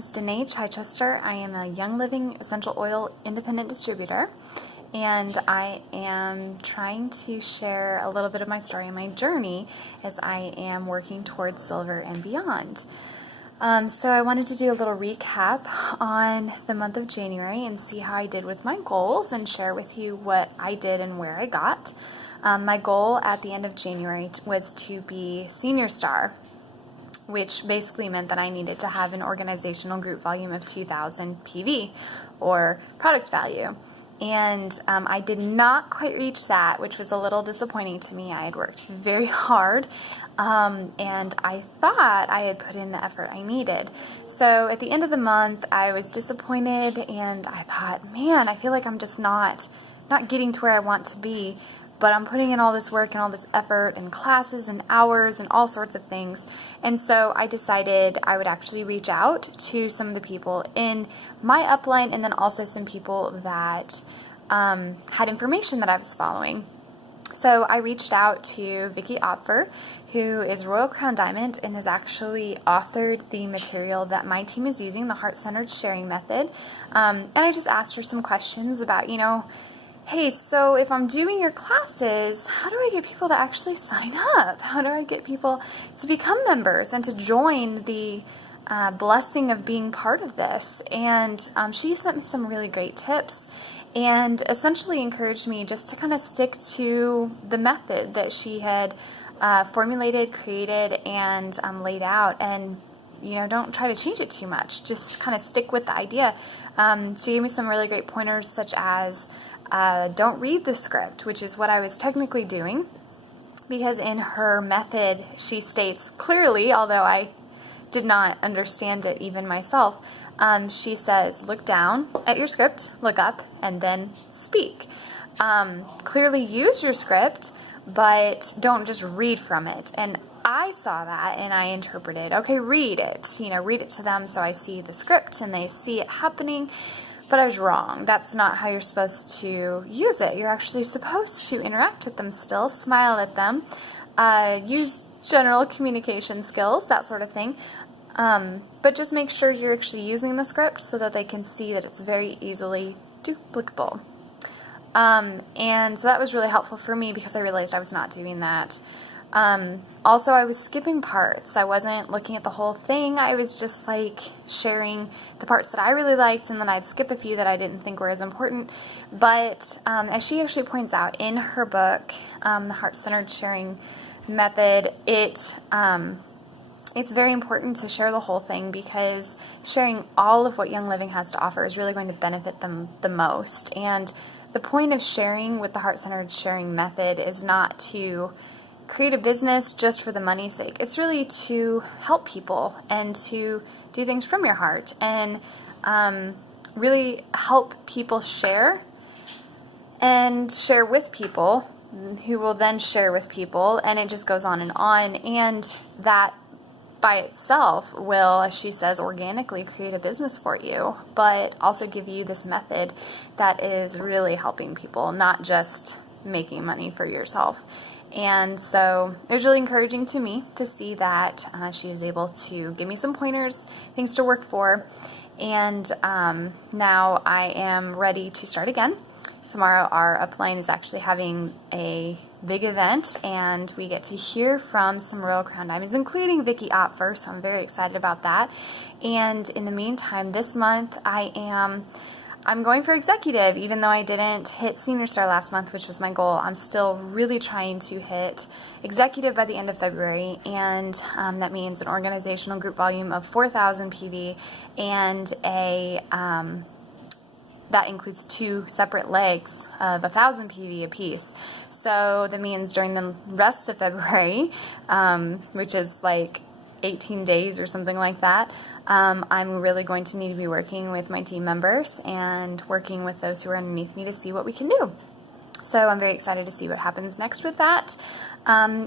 is Danae Chichester. I am a Young Living essential oil independent distributor, and I am trying to share a little bit of my story and my journey as I am working towards silver and beyond. So I wanted to do a little recap on the month of January and see how I did with my goals and share with you what I did and where I got. My goal at the end of January was to be Senior Star, which basically meant that I needed to have an organizational group volume of 2,000 PV, or product value. And I did not quite reach that, which was a little disappointing to me. I had worked very hard, and I thought I had put in the effort I needed. So at the end of the month, I was disappointed, and I thought, man, I feel like I'm just not getting to where I want to be. But I'm putting in all this work and all this effort and classes and hours and all sorts of things. And so I decided I would actually reach out to some of the people in my upline, and then also some people that had information that I was following. So I reached out to Vicki Opfer, who is Royal Crown Diamond and has actually authored the material that my team is using, the Heart-Centered Sharing Method. And I just asked her some questions about, hey, so if I'm doing your classes, how do I get people to actually sign up? How do I get people to become members and to join the blessing of being part of this? And she sent me some really great tips and essentially encouraged me just to kind of stick to the method that she had formulated, created, and laid out. And don't try to change it too much. Just kind of stick with the idea. She gave me some really great pointers, such as don't read the script, which is what I was technically doing, because in her method she states clearly, although I did not understand it even myself, she says, look down at your script, look up, and then speak. Clearly use your script, but don't just read from it. And I saw that and I interpreted, okay, read it, read it to them so I see the script and they see it happening. But I was wrong. That's not how you're supposed to use it. You're actually supposed to interact with them still, smile at them, use general communication skills, that sort of thing. But just make sure you're actually using the script so that they can see that it's very easily duplicable. And so that was really helpful for me because I realized I was not doing that. Also, I was skipping parts. I wasn't looking at the whole thing. I was just sharing the parts that I really liked, and then I'd skip a few that I didn't think were as important. But as she actually points out in her book, The Heart-Centered Sharing Method, it's very important to share the whole thing, because sharing all of what Young Living has to offer is really going to benefit them the most. And the point of sharing with the Heart-Centered Sharing Method is not to create a business just for the money's sake. It's really to help people and to do things from your heart and really help people share and share with people who will then share with people, and it just goes on. And that by itself will, as she says, organically create a business for you, but also give you this method that is really helping people, not just making money for yourself. And so it was really encouraging to me to see that she is able to give me some pointers, things to work for. And now I am ready to start again. Tomorrow our upline is actually having a big event, and we get to hear from some Royal Crown Diamonds, including Vicki Opfer, so I'm very excited about that. And in the meantime, this month I'm going for executive. Even though I didn't hit Senior Star last month, which was my goal, I'm still really trying to hit executive by the end of February, and that means an organizational group volume of 4,000 PV, and that includes 2 separate legs of 1,000 PV apiece. So that means during the rest of February, which is 18 days or something like that, I'm really going to need to be working with my team members and working with those who are underneath me to see what we can do. So I'm very excited to see what happens next with that.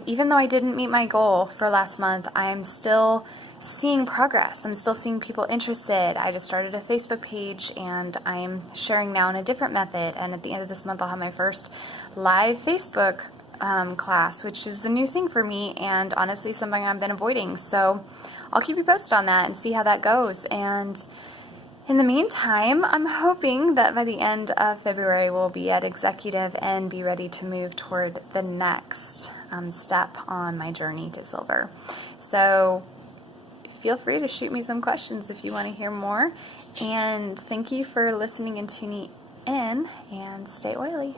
Even though I didn't meet my goal for last month, I'm still seeing progress. I'm still seeing people interested. I just started a Facebook page, and I'm sharing now in a different method. And at the end of this month, I'll have my first live Facebook class, which is a new thing for me, and honestly something I've been avoiding. So I'll keep you posted on that and see how that goes. And in the meantime, I'm hoping that by the end of February we'll be at executive and be ready to move toward the next step on my journey to silver. So feel free to shoot me some questions if you want to hear more. And thank you for listening and tuning in, and stay oily.